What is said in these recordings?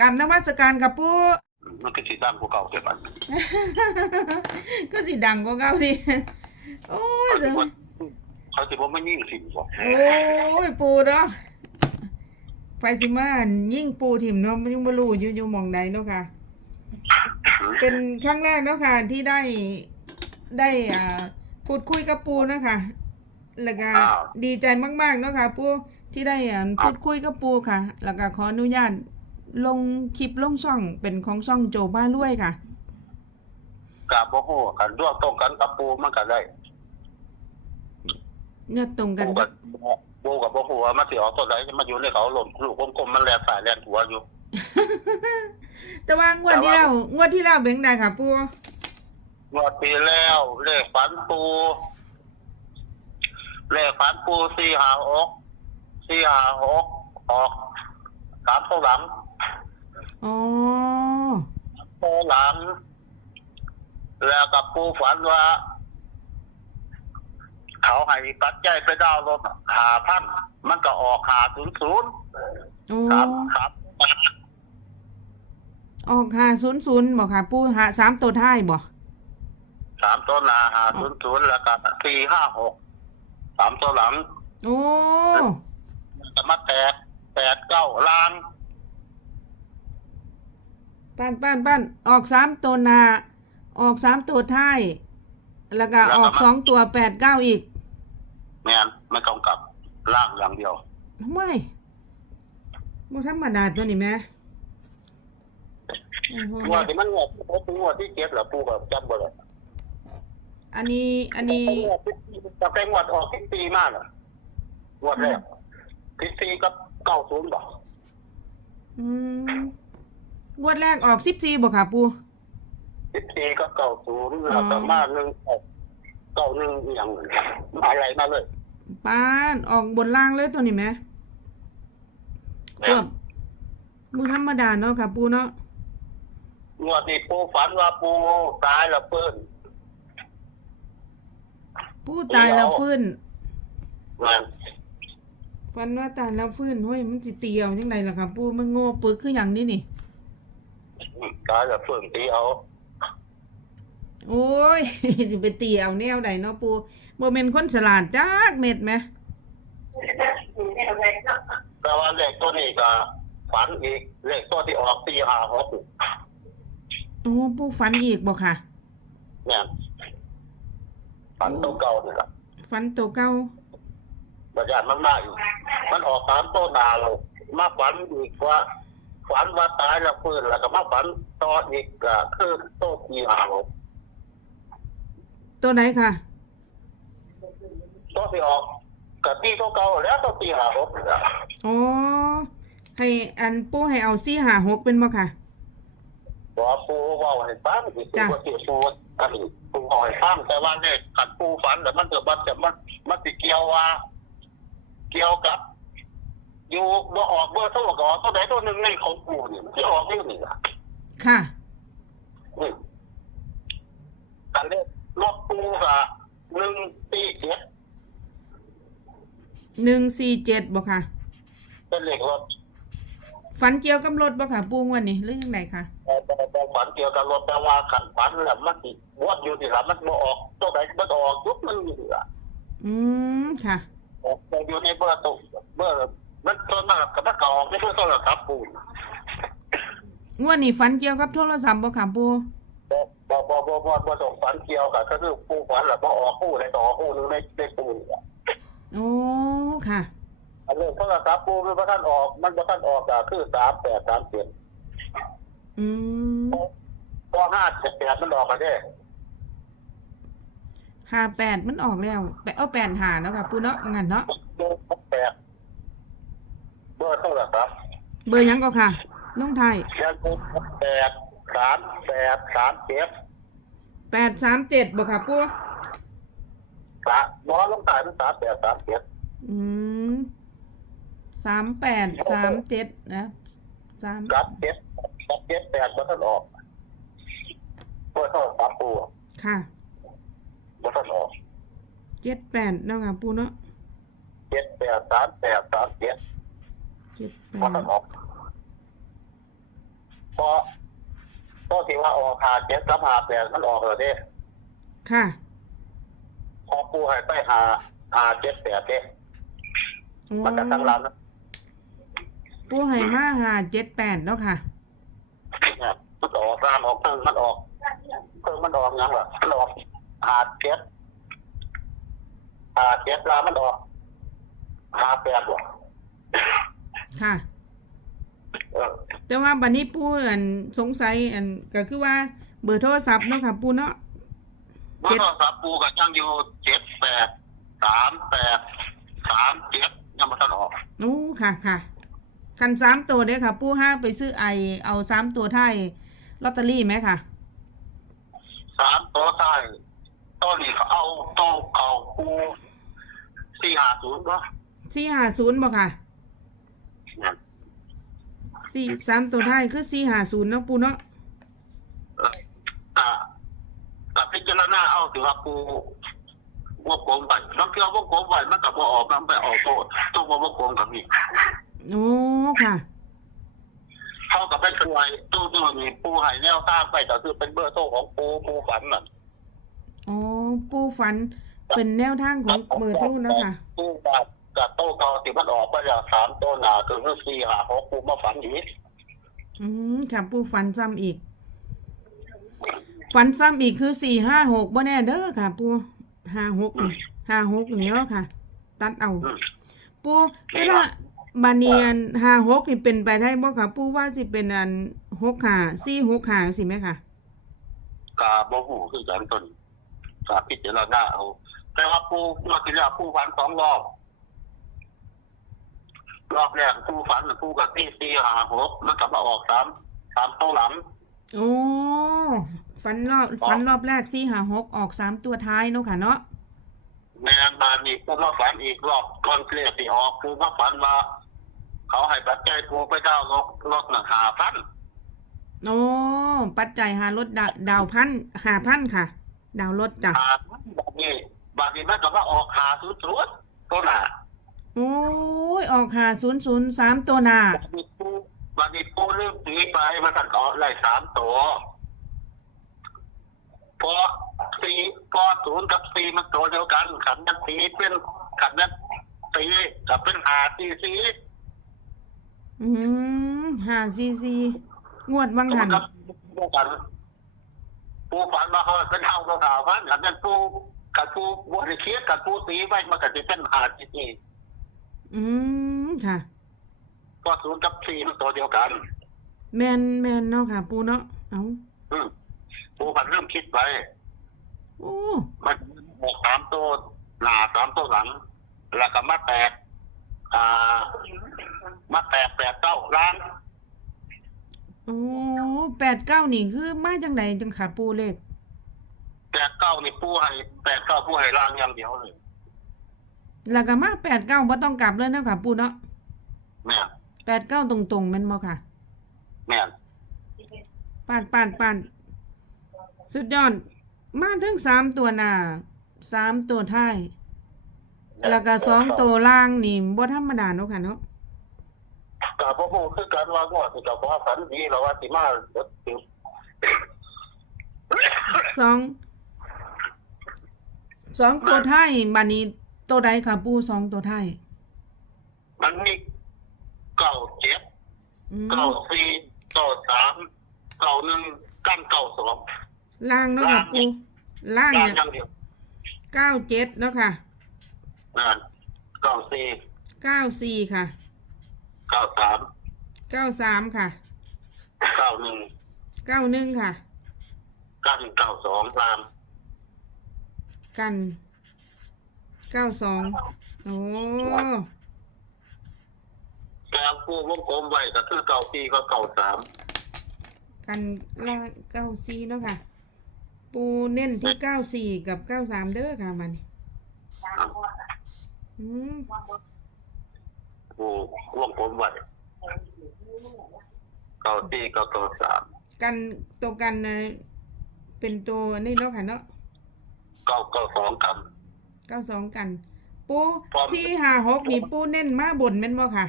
กรรมนมัสการกับปูมันก็สิดังกว่าเก่าแต่บัดก็สิดังกว่าเก่าดิโอ้ยเขาเสีสิยว่าเขาสิว่ามันยิ่งสิบ่โอ้ยปูเนาะไปสิมายิ่งปูถิ่มเนาะมันยังบ่รู้อยู่อยู่หม่องใดเนาะค่ะ เป็นครั้งแรกเนาะค่ะ ที่ได้ได้อ่าพูดคุยกับปูเนาะคะแล้วก็ดีใจมากๆเนาะค่ะปูที่ได้อ่าพูดคุยกับปูค่ะ แล้วก็ขออนุญาต ลงคลิปลงช่องเป็นของช่องโจบ้ารวยค่ะกะบ่ฮู้กันร่วมตรงกันกับปูมันก็ได้เนี่ยตรงกันปูกักับบปูกับบ่ฮู้ว่ามันสิออกตัวใดมันอยู่ในเขาหล่นลูกกลมๆมันแลสายแลนหัวอยู่ แต่ว่างวดที่แล้วงวดที่แล้วเบ่งได้ค่ะ ปูงวดปีแล้วเลขฝันปูเลขฝันปูสี่หาหกสี่หาหกออกสามตัวหลัง อ๋อตัวหลังแล้วกับปูฝันว่า เขาให้ปัจจัยไปดาวน์รถหาพันมันก็ออกหาศูนย์ศูนย์โอ้ครับครับออกหาศูนย์ศูนย์บอกค่ะ ปูหาสามตัวท้ายบ่สามตัวหนาหาศูนย์ศูนย์แล้วก็สี่ห้าหกสามตัวหลังโอ้จะมาแตกแปดเก้าล้าน ป้านป้านป้านออกสามตัวหนาออกสามตัวท้ายแล้วก็ออกสองตัวแปดเก้าอีกแม่นไม่ต้องกลับล่างอย่างเดียวทำไมบ่ธรรมดาตัวนี้แม่โอ้โหงวดที่มันงวดที่งวดที่เจ็ดเหรอปูแบบจำบ่เลยอันนี้อันนี้จะเป็นงวดออกทิศปีมากเหรองวดแรกทิศปีกับเก้าศูนย์บ่อืม งวดแรกออกสิบสี่บ่ค่ะปูทิศปีกับเก้าศูนย์แล้วก็มาหนึ่งออกเก้าหนึ่งอหย่างอะไรมาเลยป้านออกบนล่างเลยตัวนี้แม่แม่ก็นมือธรรมดาเนาะค่ะปูเนาะงวดนี้ปูฝันว่าปูตายแล้วเปิ้นปูตายแล้วฟื้นแม่นฟันว่าตายแล้วฟื้นเฮ้ยมันสิเตียวจังไดล่ะค่ะปูมันโง่ปึกคือหยังนี่นี่ ตายแล้วเปิ้นตีเอา โอ้ยสิไปเตียวแนวใดเนาะปูบ่แม่นคนฉลาดจักเม็ดแหมแต่ว่าเลขตัวนี้ก็ฝันอีกเลขตัวที่ออกสี่ห้าหกโอ้ปูฝันอีกบ่ค่ะเนี่ยฝันตัวเก่านี่แหละฝันตัวเก่าประหยัดมันมากอยู่ มันออกตามต้นนาเรา มาฝันอีกว่า ฝันว่าตายแล้วฟื้นแล้วก็มาฝันต่ออีกก็คือโตสี่ห้าหกตัวไหนค่ะ ตัวที่ออกกับที่ตัวเก่าแล้วตัวสี่ห้าหกนี่แหละอ๋อ ให้อันปูให้เอาซี่หาหกเป็นบ่ค่ะ บอกปูเว่าให้ฟังที่ปูจ้ะว่าที่ปูอันนี้ปูบอกให้ฟังแต่ว่าเนี่ยขัดปูฝันแต่มันเกิดมันจะมันมันติเกี่ยวว่า เกี่ยวกับ อยู่บ่ออกเบอร์โทรก็ออกตัวไหนตัวหนึ่งในของปูนี่ที่ออกนี่นี่ล่ะค่ะนี่การเลขรถปูกับหนึ่งสี่เจ็ดหนึ่งสี่เจ็ดบ่ค่ะ เป็นเลขรถฝันเกี่ยวกับรถบ่ค่ะ ปูงวันนี้หรือยังไงค่ะแต่แต่แต่ฝันเกี่ยวกับรถแต่ว่าขันฝันแหละมันติวดอยู่ที่ละมันบ่ออกตัวไหนมันออกยุบมันอยู่ละอืมค่ะแต่อยู่ในเบอร์ตุเบอร์มันส่วนมากกับมันก็ออกในเบอร์โทรศัพท์ปู งวดนี้ฝันเกี่ยวกับโทรศัพท์บ่ค่ะปูบ่บ่บ่บ่บ่บ่ส่งฝันเกี่ยวกับก็คือปูฝันแหละบ่ออกปูในต่อปูหนึงในในปูนี่ล่ะโอ้ค่ะ อันเรื่องโทรศัพท์ปูมันบ่ทันออก มันบ่ทันออกก็คือ38 37อืมก็5 7มันออกมาเด้ห้าแปดมันออกแล้วแปดเอาแปดหาเนาะค่ะปูเนาะงั้นเนาะเบอร์8เบอร์โทรศัพท์เบอร์หยังก็ค่ะ ลงไทายยังเป็น8 38 37แปดสามเจ็ดบ่ค่ะปูสะบ่ลงท้ายมัน38 37อืมสามแปดสามเจ็ดนะสามกับ7กับ7 8บ่ทันออกเบอร์โทรศัพท์ปูค่ะบ่ทันออกเจ็ดแปดเนาะค่ะปูเนาะเจ็ดแปดสามแปดสามเจ็ดเจ็ดแปมันดออก พอพอที่ว่าออกหาเจ็ดกับหาแปดมันออกเลยเด้ค่ะ พอปูให้ไปหาหาเจ็ดแปดเด้โอ้มันจะตั้งร้านนะปูให้มาหาเจ็ดแปดเนาะค่ะเนี่ยมันออกร้านออกเพิ่งมันออกเพิ่งมันออกยังวะมันออกหาเจ็ดหาเจ็ดร้านมันออกหาแปดวะค่ะเออ แต่ว่าบัดนี้ปูอันสงสัยอันก็คือว่าเบอร์โทรศัพท์เนาะค่ะปูเนาะเมื่อตอนสับปูกับช่างอยู่เจ็ดแปดสามแปดสามเจ็ดยังไม่ทันออกโอ้ค่ะค่ะคันสามตัวเด้อค่ะ ปูห้าไปซื้อไอเอาสามตัวไทายลอตเตอรี่ไหมค่ะสามตัวใต้ต้นนี้เขาเอาโต้เขาปูสี่ห้าศูนย์ก็สี่ห้าศูนย์บ่ค่ะ สี่สามตัวไทายคือสี่ห้าศูนย์เนาะปูเนาะกะกะพิจารณาเอาถือว่าปูวงกลมไปน้ำเกลือวงกลมไปมันกับว่าออกมันไปออกโทษต้องมาวงกลมกับนี่โอ้ค่ะเท่ากับเป็นตัวไอ้ตู้ตู้นี่ปูใหายแนวตั้งไปแต่คือเป็นเบอร์โต้ของปูปูฝันน่ะโอ้ปูฝันเป็นแนวทางของเบอร์โทรเนาะค่ะปู กับกับโต้เก่าที่มันออกไปแล้วสามตัวหนาคือสี่หาหกปูมาฝันอีกอืมค่ะปูฝันซ้ำอีก ฝันซ้ำอีกคือสี่ห้าหกบ่แน่เด้อค่ะ ปูห้าหกนี่ห้าหกนี่เนาะค่ะ ตัดเอา ปูเวลาบาเนียนห้าหกนี่เป็นไปได้บ่ค่ะ ปูว่าสิเป็นอันหกขาสี่หกขาสิไหมค่ะกาบ่หูคือกันต้นกาพิจารณาเอาแต่ว่าปูเมื่อกี้แล้วปูฝันสองรอบ รอบแรกปูฝันน่ะปูกับที่สี่หาหกมันกลับมาออกสามสามโต้หลังโอ้ฝันรอบฝันรอบแรกสี่ห้าหกออกสามตัวท้ายเนาะค่ะเนาะแม่นมานี่ปูมาฝันอีกรอบก่อนเคลียร์ที่ออกปูมาฝันมาเขาให้ปัจจัยปูไปดาวน์รถรถหนังหาพันโอ้ปัจจัยหารถดาดาวพันหาพันค่ะ ดาวรถจ้ะหาพันแบบนี้บางทีมันก็มาออกหาสุดสุดตัวหนา โอ้ยออกหาศูนย์ศูนย์สามตัวหนาบางทีปูบางทีปูเริ่มตีไปมันก็เอาไล่สามตัวพอสี่พอศูนย์กับสี่มันตัวเดียวกันขันนั้นตีเป็นขันนั้นตีกับเป็นหาตีสีอืมหาซีซีงวดวังหันกับเดียวกันปูฝันมาเขาเป็นเท่าตัวหาพันขันนั้นปูกับปูบริเคียกับปูตีไว้มันก็จะเป็นหาตีสี อืมค่ะพอศูนย์กับสี่มันตัวเดียวกันแมนแมนเนาะค่ะ ปูเนาะเอาอืมปูฝันเริ่มคิดไปโอ้มันบวกสามตัวหน้าสามตัวหลัง แล้วก็มาแตกอ่า มาแตกแปดเก้าล้านโอ้แปดเก้านี่คือมาจังใดจังค่ะปูเลขแปดเก้านี่ปูให้แปดเก้าปูให้ล่างอย่างเดียวเลย แล้วก็มาแปดเก้าบ่ต้องกลับเลยเนาะค่ะ ปูเนาะแม่นแปดเก้าตรงๆแม่นบ่ค่ะแม่นปานปานปานสุดยอดมาถึงสามตัวหน้าสามตัวท้ายแล้วก็สองตัวล่างนี่บ่ธรรมดาเนาะค่ะเนาะกับพ่อพูคือการว่าว่าสิกับว่าฝันดีเราว่าสิมาลดติวสองสองตัวท้ายบัดนี้ ตัวใดค่ะปูสองตัวท้ายมันมีเก้าเจ็ดอืมเก้าสี่เก้าสามเก้าหนึ่งกั้นเก้าสองล่างเนาะค่ะปูล่างล่างเนี่ยอย่างเดียวเก้าเจ็ดเนาะค่ะนั่นเก้าสี่เก้าสี่ค่ะเก้าสามเก้าสามค่ะเก้าหนึ่งเก้าหนึ่งค่ะ กั้นเก้าสองตามกัน เก้าสองโอ้แต่ผู้วงกลมไว้ก็คือเก้าสี่ก็เก้าสามกันล่างเก้าสี่เนาะค่ะ ปูเน้นที่เก้าสี่กับเก้าสามเด้อค่ะมันอืมผู้วงกลมไว้เก้าสี่ก็เก้าสามกันตัวกันน่ะเป็นตัวนี่เนาะค่ะเนาะเก้าเก้าสองกัน เก้าสองกัน ปูพร้อมสี่ห้าหกนี่ปูเน้นมาบนแม่นบ่ค่ะ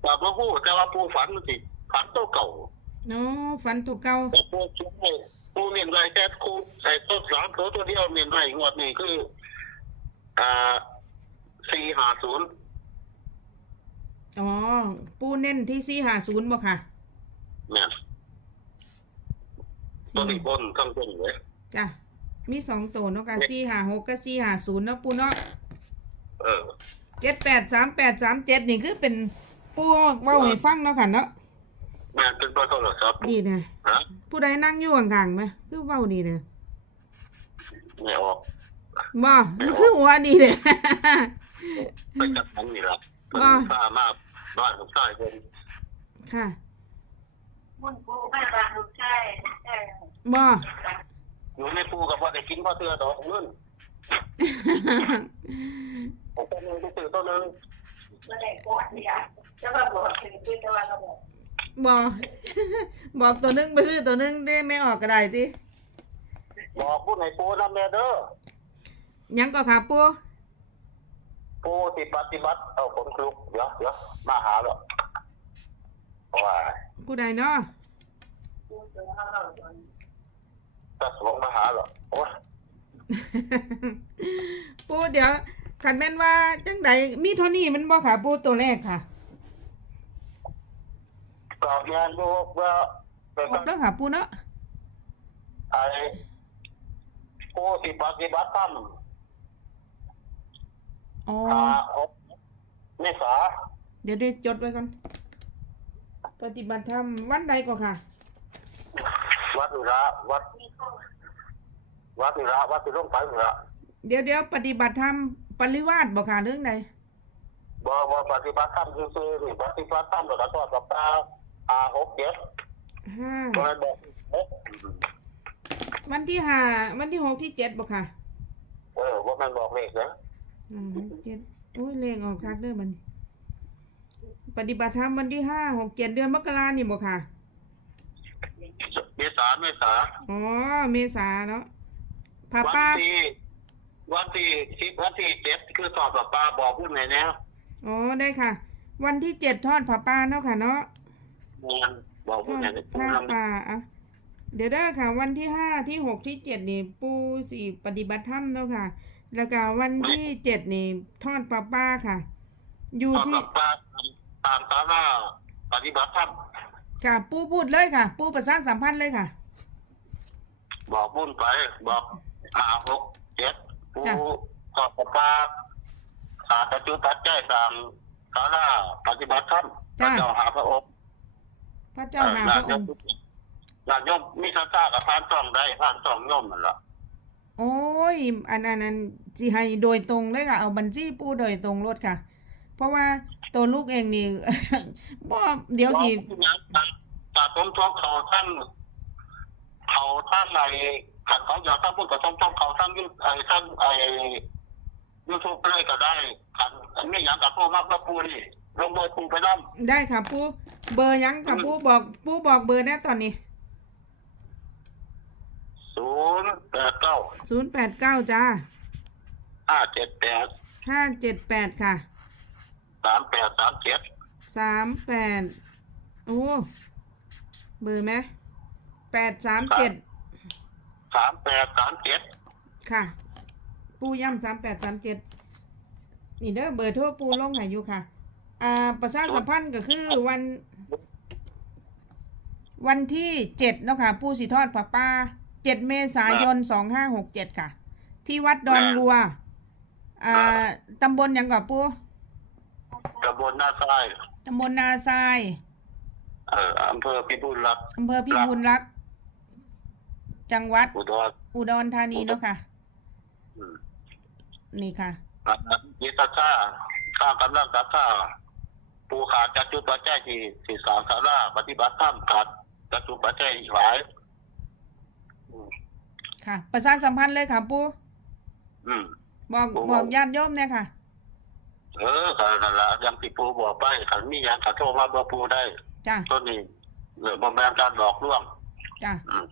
แต่พระผู้แต่ว่าผู้ฝันมันสิฝันตัวเก่าเนาะฝันตัวเก่าแต่ปูชุดนี้ปูเมียนไรแค่ครูใส่ต้นสามตัวตัวเดียวเมียนไรงวดนี้คืออ่าสี่ห้าศูนย์อ๋อ ปูเน้นที่สี่หาศูนย์บ่ค่ะเนี่ยตัวนี้บนข้างบนเลยจ้ะ มีสองตัวเนาะค่ะสี่หาหกกับสี่หาศูนย์เนาะปูเนาะเออเจ็ดแปดสามแปดสามเจ็ดนี่คือเป็นปูเว้าให้ฟังเนาะค่ะเนาะแม่เป็นตัวโทรศัพท์ดีนะฮะผู้ใดนั่งอยู่ห่างๆไหมคือเว้าดีเลยไม่ออกบ่คือหัวดีเลย ไปจัดนั้นนี่ละว่าข้ามาบ้านผมใต้เป็นค่ะมันปูแม่บ้านลูกชายใช่บ่ อยู่ในปูกับว่าได้กินพ่อเตือดอกเงินผมตัวนึงไปซื้อตัวนึงไม่ได้กอดเนี่ยจะมาบอกถึงคือจะว่าเราบอกบ่บอกตัวหนึงไปซื้อตัวหนึงได้ไม่ออกก็ได้ติบอกผู้ไหนปูนำแม่เด้อยังก็ค่ะปูปูติปฏิบัติเอาผมคลุกเดี๋ยวเดี๋ยวมาหาหรอกว่าผู้ใดเนาะ ปูจะว่าเราโดนจะสวงมาหาหรอกโอ้ยปูเดี๋ยวคันแม่นว่าจังใดมีเท่านี้มันบ่ค่ะ ปูตัวแรกค่ะตอบงานอยู่ว่าเป็นครบแล้วค่ะปูเนาะไอ้ปูติปฏิบัติธรรมอ๋ออ่าหกเมษาเดี๋ยวเดี๋ยวจดไว้ก่อนปฏิบัติธรรมวันใดก็ค่ะ วัดอุระวัด วัดอุระวัดที่ลงไปอุระเดี๋ยวเดี๋ยวปฏิบัติธรรมปริวาสบ่ค่ะเรื่องใดบ่บ่ปฏิบัติธรรมซื่อๆนี่ปฏิบัติธรรมแล้วก็ทอดกับตาอ่าหกเจ็ดห้าก็เลยบอกเอ๊ะวันที่ห้าวันที่หกที่เจ็ดบ่ค่ะ เออว่ามันบอกเลขนะอืมหกเจ็ดโอ้ยเลงออกคักเด้อมันปฏิบัติธรรมวันที่ห้าหกเจ็ดเดือนมกรานี่บ่ค่ะ เมษาเมษาอ๋อเมษาเนาะพาวันป้าที่วันที่สิบวันที่เจ็ดคือสอบกับปลาบอกพูดไหนแน่อ๋อได้ค่ะ วันที่เจ็ดทอดผ้าป่าเนาะค่ะเนาะงานบอกทพูดอดไหนปูผ้านำป่าอะเดี๋ยวได้อค่ะ วันที่ห้าที่หกที่เจ็ดนี่ปูสี่ปฏิบัติธรรมเนาะค่ะ แล้วก็วันที่เจ็ดนี่ทอดผ้าป่าค่ะ อยู่สอบที่กับปลาตามตามว่าปฏิบัติธรรม ค่ะ ปูพูดเลยค่ะ ปูประสานสัมพันธ์เลยค่ะ บอกพูดไป บอกอ่าหกเจ็ดปูจ้ะสอบกับปลาอาจจะจุดตัดใจตามสาราปฏิบัติธรรมพระเจ้าหาพระองค์พระเจ้าหาพระองค์ญาติโยมมีสัตากับพานต้องได้พานต้องโยมนั่นล่ะโอ้ย อันนั้นอันสิให้โดยตรงเลยค่ะ เอาบัญชีปูโดยตรงรถค่ะ เพราะว่า ตัวลูกเองนี่ บ่เดี๋ยวสิตาต้มท้องเขาท่านเขาท่านในขันเขาอยากท่านพูดกับต้มท้องเขาท่านยุ่ไอ้ท่านไอ้ยูทูบเลยก็ได้ขันอันนี้อย่างกับพวกมากพระปูนี่ลงมือปูไปน้ได้ค่ะปูเบอร์หยังค่ะปูบอกปูบอกเบอร์แน่ตอนนี้ำศูนย์แปดเก้าศูนย์แปดเก้าจ้าห้าเจ็ดแปดห้าเจ็ดแปดค่ะ สามแปดสามเจ็ดสามแปดโอ้เบอร์ไหมแปดสามเจ็ดสามแปดสามเจ็ดค่ะ ปูย่ำสามแปดสามเจ็ดนี่เด้อเบอร์โทรปูลงให้อยู่ค่ะ อ่า ประชาสัมพันธ์ก็คือวัน วันที่เจ็ดเนาะค่ะ ปูสิทอดผ้าป่าเจ็ดเมษายนสองห้าหกเจ็ดค่ะ ที่วัดดอนรัว อ่า ตำบลหยังกับปูตำบลหน้าทรายตำบลนาทรายเอ่ออำเภอพิบูลรักษ์อำเภอพิบูลรักษ์จังหวัดอุดรอุดรธานีเนาะค่ะ อืมนี่ค่ะอันนั้นมีตาซ่าข้างกำลังตาซ่าปูขาดจัดจุดปัจจัยที่ที่สามสาราปฏิบัติธรรมขาดจัดจุดปัจจัยอีกหลาย อืมค่ะ ประชาสัมพันธ์เลยค่ะปูอืม บอกโอ้บอกญาติโยมเนี่ยค่ะ เออก็นั่นละอยังที่ปูบอกไปขันมีอย่างกระโทรมาเบอร์ปูได้จ้ะต้นนี้เออบ่แม่นการหลอกลวงจ้ะอืม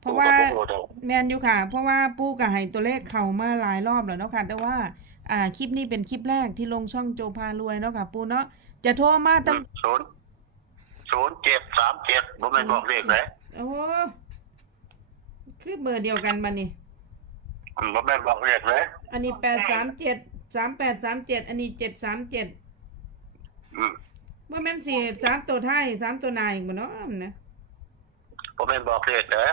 เพราะว่าปูก็บ่รู้ดอกแมนอยู่ค่ะ เพราะว่าปูกับให้ตัวเลขเข้ามาหลายรอบแล้วเนาะค่ะ แต่ว่า อ่าคลิปนี้เป็นคลิปแรกที่ลงช่องโจพารวยเนาะค่ะ ปูเนาะจะโทรมาอืตั้งมศูนย์ศูนย์เจ็ดสามเจ็ดผมไม่นบอกเลขเลยโอ้คือเบอร์เดียวกันบัดนี้ผมไม่นบอกเลขเลยอันนี้แปดสามเจ็ด สามแปดสามเจ็ดอันนี้เจ็ดสามเจ็ดอืมว่าแม่นสี่สามตัวไทยสามตัวนายอีกบ่เนาะนะผมไม่นบอกเลขเลย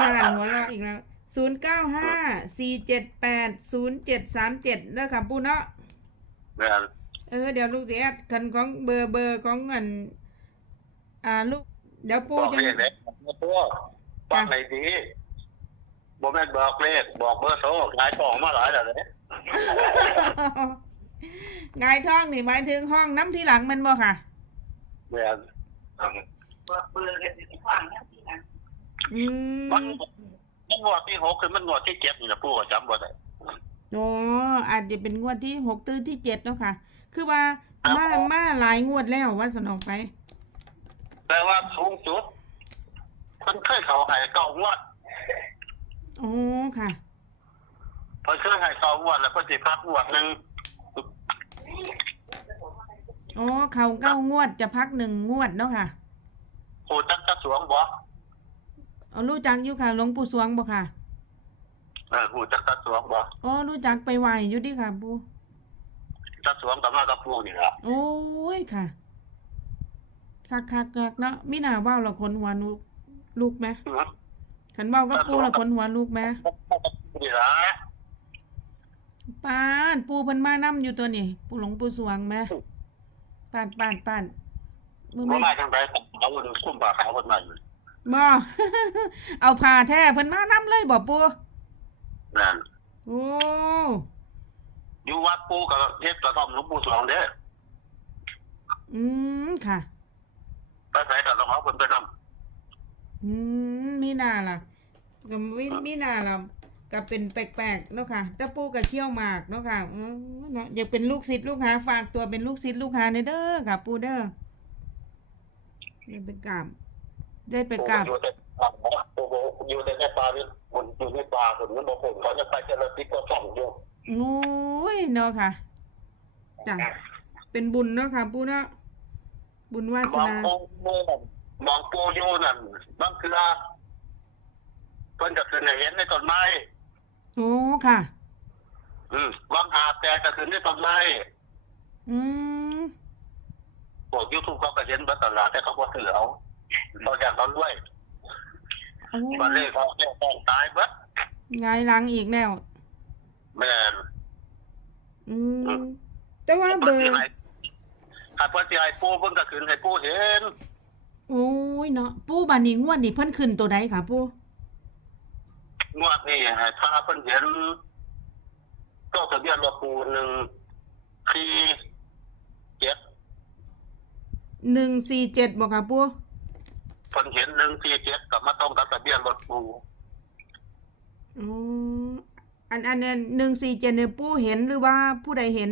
งานหัวเราะอีกแล้วศูนย์เก้าห้าสี่เจ็ดแปดศูนย์เจ็ดสามเจ็ดเด้อค่ะปูเนาะ เนี่ยเออเดี๋ยวลูกสิแอดคันของเบอร์เบอร์ของเงินอ่าลูก เดี๋ยวปูบอกจะเลขเลยตัวฟังไหนดีผมไม่นบอกเลขบอกเบอร์โทรหลายสองมาหลายแล้วเลย งายท้องนี่หมายถึงห้องน้ำที่หลังแมันบ่ค่ะเนี่ยเปิดเบอร์กันที่ฟังนะพี่นะอืมันมมันงวดที่หกคือมันงวดที่เจ็ดนี่นะปู่ก็จำบ่ได้ โอ้อาจจะเป็นงวดที่หกตื้อที่เจ็ดเนาะค่ะ คือว่าครับ มามาหลายงวดแล้วว่าสนองไป แต่ว่าสูงสุดมันเคยเขาใหายเก้างวด โอ้ค่ะ พอเคยใหายเก้างวดแล้วก็สิพักงวดหนึ่งโอ้เขาเก้างวดจะพักหนึ่งงวดเนาะค่ะปู่จักกระสวงบ่เอารู้จักอยู่ค่ะหลวงปู่สวงบ่ค่ะเออปู่จักกระสวงบ่อ๋อรู้จักไปไหวอยู่ดิค่ะปู่กระสวงกับมากับปู่นี่ล่ะโอ้ยค่ะคักคักคักเนาะมิน่าเว้าละคนหัวนุลูกไหมขันเว้ากับปู่ละคนหัวลูกไหมนี่ล่ะ ปานปู่เพิ่นมานํอยู่ตัวนี่ปู่หลวงปู่สวงไหมปานปานปานมือบ่ไม่มาจังไดเอาเงินคุ้มปากขาวคนมาอยู่บ่เอาผ้าแท้เพิ่นมานํเลยบ่ปู่นั่นโอ้อยู่วัดปู่กับเฮ็ดกระท่อมหลวงปู่สวงเด้ออืมค่ะไปใส่กระท่อมเอาเพิ่นไปนำอืมมีหน้าล่ะก็มีมีหน้าล่ะ ก็เป็นแปลกๆเนาะค่ะแต่ปู่ก็เคี่ยวหมากเนาะค่ะเออเนาะอยากเป็นลูกศิษย์ลูกหาฝากตัวเป็นลูกศิษย์ลูกหาในเด้อค่ะ ปู่เด้อได้ไปกราบได้ไปกราบอยู่แต่ป่าปู่อยู่แต่ในป่านี่คนอยู่ในป่าคนนั้นบ่คนเขาจะไปเจริญติก็ส่องอยู่โอ้ยเนาะค่ะจ้ะเป็นบุญเนาะค่ะ ปู่เนาะบุญวามสองนาปูมือนั่นมองปูอยู่นั่นบางเทื่อเพิ่นก็ขึ้นให้เห็นในต้นไม้ โอ้ค่ะ อืมวางหาแต่ก็ขึ้นในต้นไม้อืมพวกยูทูบเขาก็เห็นเบิดตลาดแต่เขาบ่ถือเอาเขาอยากเขาด้วยโอ้บัดนี้เขาแก้ต้องตายเบิดไงายหลังอีกแล้ว แม่น อืมแต่ว่าเบอร์ถ้าเพิ่นสิให้ปูเพิ่นก็ขึ้นให้ปูเห็น โอ้ยเนาะปู่บานี้งวดนี่เพิ่นขึ้นตัวใดค่ะปู่ งวดนี้ให้ถ้าเพิ่นเห็นก็ทะเบียนรถปูหนึ่งที่เจ็ดหนึ่งสี่เจ็ดบอกค่ะปู่เพิ่นเห็นหนึ่งที่เจ็ดกับมาต้องกับทะเบียนรถปูอ๋ออันอันนั้นหนึ่งสี่เจ็ดเนี่ยปู่เห็นหรือว่าผู้ใดเห็น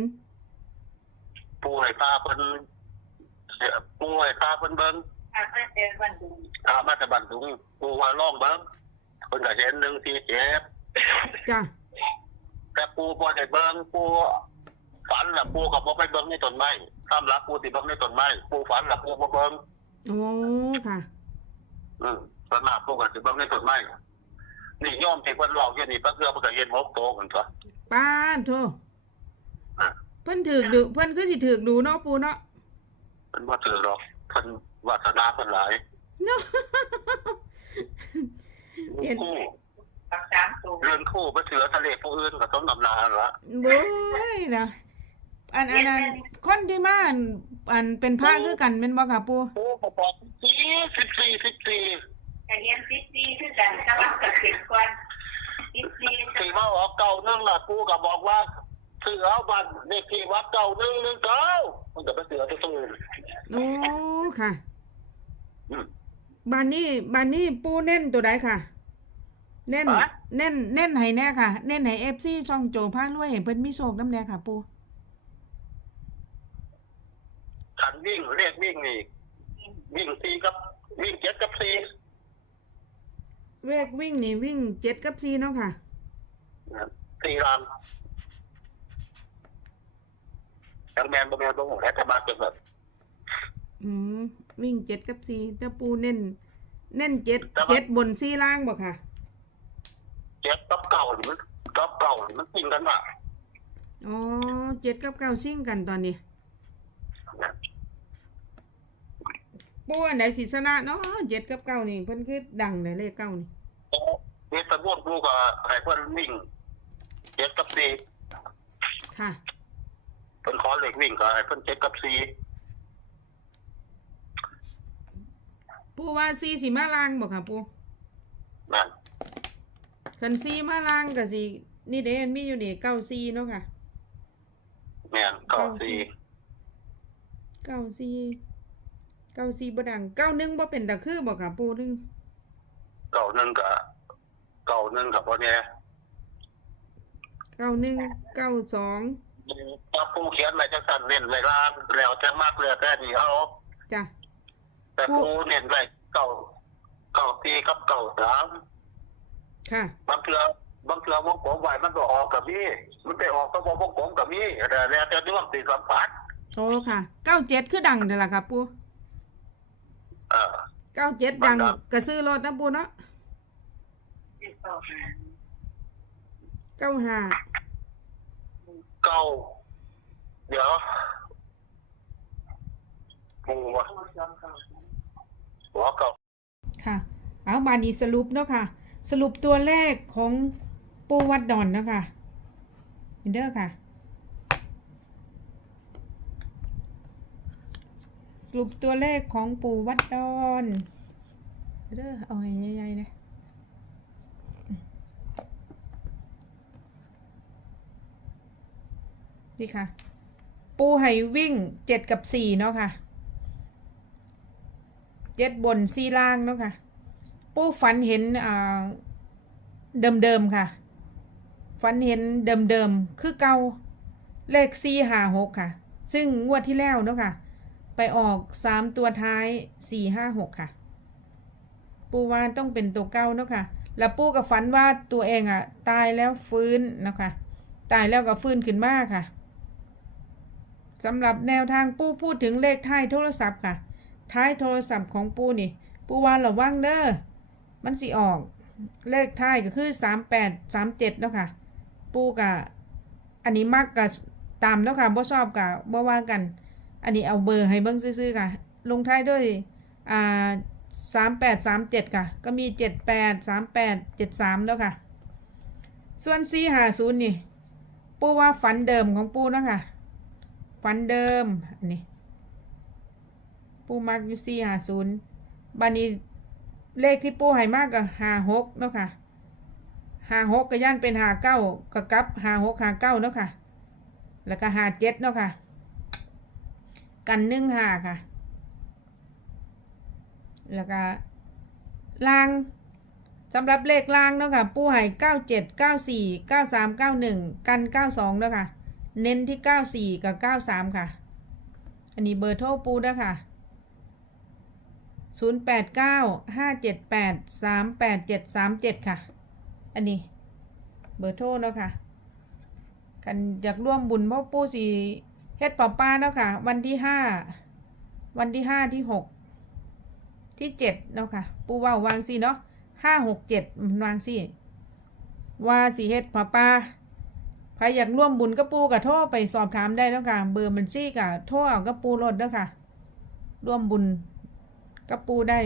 ปูให้ตาเพิ่นเสียปูให้ตาเพิ่นเบิ่งถ้าเจอวันดูตามาจากบันดุงปูว่าลองเบิ่ง เพิ่นก็เห็นหนึ่งที่เจ็ดจ้ะแต่ปูบ่ได้เบิ่งปูฝันล่ะปูก็บ่ไปเบิ่งในต้นไม้ตามหลักปูสิเบิ่งในต้นไม้ปูฝันล่ะปูบ่เบิ่งโอ้ค่ะ อืมส่วนมากปูก็สิเบิ่งในต้นไม้นี่โยมที่เพิ่นลอกอยู่นี่ปะเกือเพิ่นก็เห็นหกโตกันตัวป้านโทอะเพิ่นถือกดูเพิ่นคือสิถือกดูเนาะปู่เนาะเพิ่นบ่ถือหรอกเพิ่นวาสนาเพิ่นหลายเนาะ เห็นคู่ปักสามตัวเรือนคู่บ่ถือทะเลผู้อื่นก็ต้องนำนาละโบ้ยนะอันอันนั้นคนที่มาอันอันเป็นพระคือกันเป็นบ่ค่ะปู่โอ้บ่บอกสี่สิบสี่สิบสี่แต่เรียนซิปซีคือกันแต่ว่าเกิดเกิดก่อนซิปซีสี่ว่าออกเก่านึงล่ะกูก็บอกว่าซื้อเอาบัตรเลขที่วัดเก่านึงนึงเก้ามันก็ไปซื้อที่ตู้อื่นโอ้ค่ะอืมบานนี้บานนี้ปู่เน้นตัวใดค่ะ เน้นฮะเน้น เน้นให้แน่ค่ะ เน้นให้ FC ช่องโจพารวยให้เพิ่นมีโชคนำแน่ค่ะ ปู่ขันวิ่งเลขวิ่งนี่วิ่งสี่กับ วิ่งเจ็ดกับสี่เวกวิ่งนี่วิ่งเจ็ดกับ4เนาะค่ะสี่ลานจังแมนบ่แมนบ่ฮู้แล้วแต่มาเป็นแบบอืมวิ่งเจ็ดกับสี่แต่ปูเน้น เน้นเจ็ดเจ็ดบนสี่ล่างบ่ค่ะ เจ็ดกับเก่านี่มันกับเก่านี่มันกินกันว่ะอ๋อเจ็ดกับเก้าซิ่งกันตอนนี้ปูอันไหนสิชนะเนาะเจ็ดกับเก้านี่เพิ่นคือดังในเลขเก้านี่เวทบนกูก็ให้เพิ่นวิ่งเจ็ดกับสี่ค่ะเพิ่นขอเลขวิ่งก็ให้เพิ่นเจ็ดกับสี่ปูว่าสี่สิมาล่างบ่ค่ะปูนั่น คันสี่มาล่างก็สินี่เด้มันมีอยู่นี่เก้าสี่เนาะค่ะแม่นเก้าสี่เก้าสี่เก้าสี่บ่ดังเก้าหนึ่งบ่เป็นตะคือบ่ค่ะปูนึงเก่าหนึ่งกับเก่าหนึ่งกับพ่อเนี่ยเก้าหนึ่งเก้าสองถ้าผู้เขียนอะไรจะสั่นเน้นเวลาแล้วจะมากเลยแต่นี่เอาจ้ะแต่ผู้เน้นไว้เก่าเก่าตีกับเก่าสาม ค่ะบางเทือบางเทือวงกลมไว้มันก็ออกกับมี่มันไปออกก็บอกวงกลมกับมี่แต่แล้วแต่ที่ว่าตีสัมผัสโอ้ค่ะเก้าเจ็ดคือดังเด้อล่ะค่ะปูเออเก้าเจ็ดดังมันดังก็ซื้อรถนะปูเนาะเจ็ดต่อหาเก้าห้าเก่าเดี๋ยวปูวะโอ้สองเก้าหัวเก่าค่ะ เอาบานี้สรุปเนาะค่ะ สรุปตัวเลขของปูวัดดอนนะคะเห็นเด้อค่ะ สรุปตัวเลขของปูวัดดอนเด้อเอาใหญ่ๆนะนี่ค่ะ ปูให้วิ่งเจ็ดกับสี่เนาะค่ะเจ็ดบนสี่ล่างเนาะค่ะ ปูฝันเห็นอ่าเดิมๆค่ะ ฝันเห็นเดิมๆคือเก่าเลขสี่ห้าหกค่ะ ซึ่งงวดที่แล้วเนาะค่ะ ไปออกสามตัวท้ายสี่ห้าหกค่ะ ปูว่าต้องเป็นตัวเก้าเนาะค่ะ แล้วปูก็ฝันว่าตัวเองอะ ตายแล้วฟื้นนะคะตายแล้วก็ฟื้นขึ้นมาค่ะสำหรับแนวทางปูพูดถึงเลขท้ายโทรศัพท์ค่ะ ท้ายโทรศัพท์ของปูนี่ ปูว่าระวังเด้อ มันสิออก เลขท้ายก็คือสามแปดสามเจ็ดเนาะค่ะ ปูกะอันนี้มักกับตามเนาะค่ะบ่ชอบกะบ่ว่ากัน อันนี้เอาเบอร์ให้เบิ่งซื่อๆค่ะ ลงท้ายด้วยอ่าสามแปดสามเจ็ดค่ะ ก็มีเจ็ดแปดสามแปดเจ็ดสามแล้วค่ะ ส่วนสี่หาศูนย์นี่ ปูว่าฝันเดิมของปูนะค่ะฝันเดิม อันนี้ ปูมักอยู่สี่หาศูนย์บานี้ เลขที่ปูให้มากกับหาหกเนาะค่ะหาหกก็ย่านเป็นหาเก้าก็กลับหาหกหาเก้าเนาะค่ะ แล้วก็หาเจ็ดเนาะค่ะ กันหนึ่งหาค่ะ แล้วก็ล่างสำหรับเลขล่างเนาะค่ะ ปูให้เก้าเจ็ดเก้าสี่เก้าสามเก้าหนึ่งกันเก้าสองเนาะค่ะ เน้นที่เก้าสี่กับเก้าสามค่ะ อันนี้เบอร์โทรปูเด้อค่ะ ศูนย์แปดเก้าห้าเจ็ดแปดสามแปดเจ็ดสามเจ็ดค่ะ อันนี้ เบอร์โทรเนาะค่ะกันอยากร่วมบุญพ่อปู่สีเฮ็ดป่าป้าเนาะค่ะ วันที่ห้าวันที่ห้าที่หกที่เจ็ดเนาะค่ะ ปูว่าวางสิเนาะห้าหกเจ็ดวางสิว่าสีเฮ็ดป่าป้าใครอยากร่วมบุญก็ปูกับโทรไปสอบถามได้เนาะค่ะ เบอร์บัญชีกับโทรเอาก็ปูรถเนาะค่ะ ร่วมบุญ กระปูได้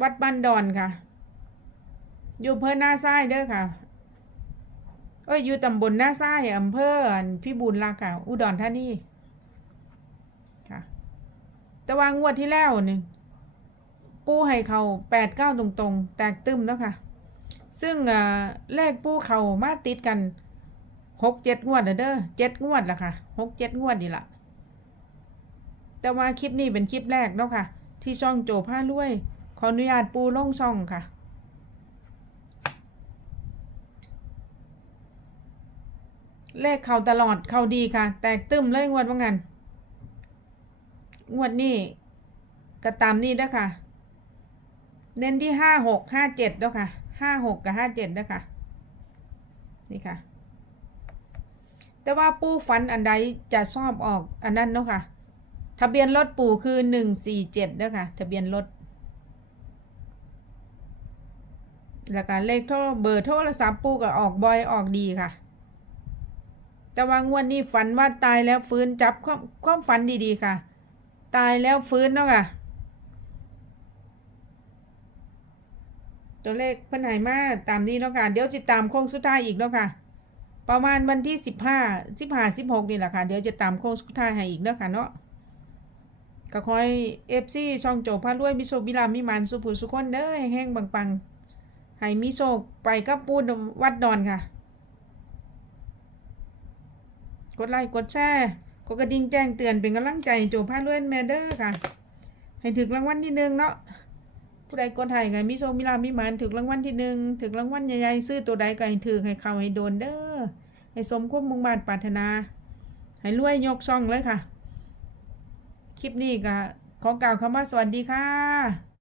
วัดบ้านดอนค่ะ อยู่อำเภอหน้าซ้เด้อค่ะ เอ้ยอยู่ตำบลหน้าซ้อำเภออันพิบูลรักค่ะ อุดรธานีค่ะ แต่ว่างวดที่แล้วนี่ปูให้เขาแปดเก้าตรงๆ แตกตึมแล้วค่ะ ซึ่งอ่าเลขปูเขามาติดกันหกเจ็ดงวดแล้วเด้อเจ็ดงวดละค่ะหกเจ็ดงวดนี่ละแต่ว่าคลิปนี้เป็นคลิปแรกเนาะค่ะ ที่ช่องโจผ้าลุวยขออนุญาตปูลงช่องค่ะ เลขเข่าตลอดเข่าดีค่ะ แตกตึมเลยงวดว่างันงวดนี้ก็ตามนี้เด้อค่ะ เน้นที่ห้าหกห้าเจ็ดเด้อค่ะห้าหกกับห้าเจ็ดเด้อค่ะ นี่ค่ะ แต่ว่าปูฟันอันใดจะชอบออกอันนั้นเนาะค่ะ ทะเบียนรถปู่คือหนึ่งสี่เจ็ดเด้อค่ะ ทะเบียนรถแล้วก็เลขโทรเบอร์โทรศัพท์ปู่ก็ออกบ่อยออกดีค่ะ แต่ว่างวดนี้ฝันว่าตายแล้วฟื้นจับความความฝันดีๆค่ะ ตายแล้วฟื้นเนาะค่ะ ตัวเลขเพิ่นให้มาตามนี้เนาะค่ะ เดี๋ยวจะตามโค้งสุดท้ายอีกเนาะค่ะ ประมาณวันที่สิบห้าสิบห้าสิบหกนี่แหละค่ะ เดี๋ยวจะตามโค้งสุดท้ายให้อีกเนาะค่ะเนาะ ก็คอยเอฟซีช่องโจพารวยมิโซบิลามิมันสุภุสุคนเด้อให้แห้งปังๆให้มิโซไปกับปูนวัดดอนค่ะ กดไลค์กดแชร์กดกระดิ่งแจ้งเตือนเป็นกำลังใจโจพารวยแม่เด้อค่ะ ให้ถึกรางวัลที่หนึ่งเนาะผู้ใดกดไทยไงมิโซมิลามิมันถึกรางวัลที่หนึ่งถึกรางวัลใหญ่ๆซื้อตัวใดก็ให้ถือให้เข้าให้โดนเด้อให้สมควบมุ่งมา่ปรารถนา ให้รวยยกช่องเลยค่ะ คลิปนี้ก็ขอกล่าวคำว่าสวัสดีค่ะ